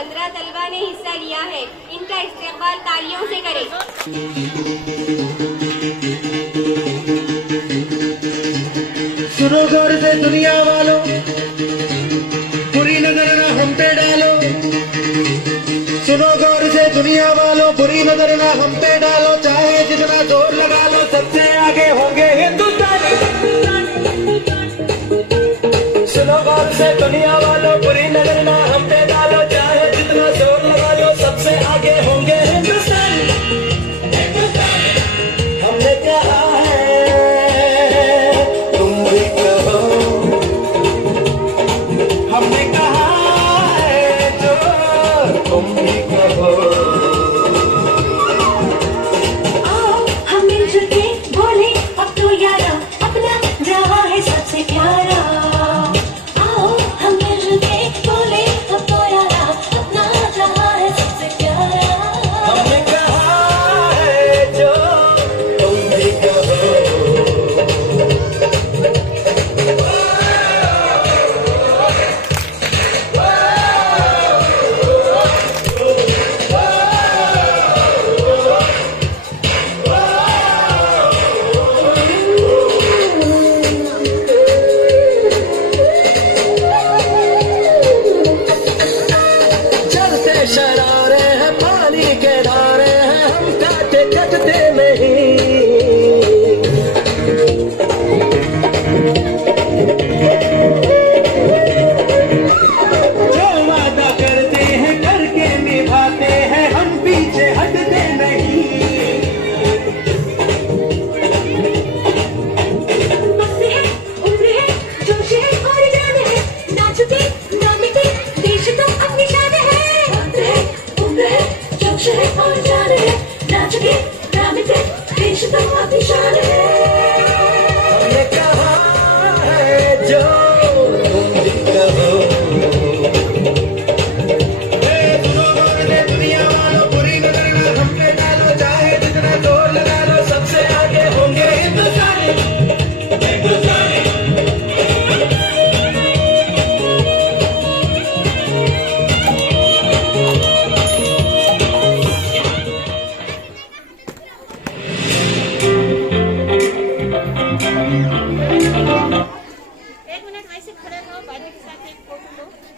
15 तलबा ने हिस्सा लिया है। इनका इस्तेकबाल तालियों से करें। सुनो गौर से दुनिया वालों, बुरी नजर ना हम पे डालो। सुनो गौर से दुनिया वालों, बुरी नजर ना हम पे डालो। चाहे जितना जोर लगा लो, सबसे आगे होंगे हिंदुस्तानी। सुनो गौर से दुनिया वालों, बुरी नजर ना हम पे डालो। चाहे जितना जोर लगा लो, सबसे आगे होंगे हिंदुस्तानी। हमने कहा है, तुम भी कहो। हमने कहा है जो तुम भी कहो। आओ हम मिलजुल के बोले अब तो यारा, अपना जहां है सबसे प्यारा। आओ हम मिलजुल के बोले अब तो यारा, अपना जहां है सबसे प्यारा। हमने कहा है जो तुम भी कहो। चलते शरारे हैं, पानी के धारे हैं, हम काटे कटते नहीं। जो वादा करते हैं करके निभाते हैं, हम पीछे हटते नहीं। मस्त है, उम्र है, जोश है और जान है, ना झुके ना मिटे, देश तो अपनी शान है। मस्त है, उम्र है, जोश है और जान है, ना झुके ना मिटे, देश तो अपनी शान है।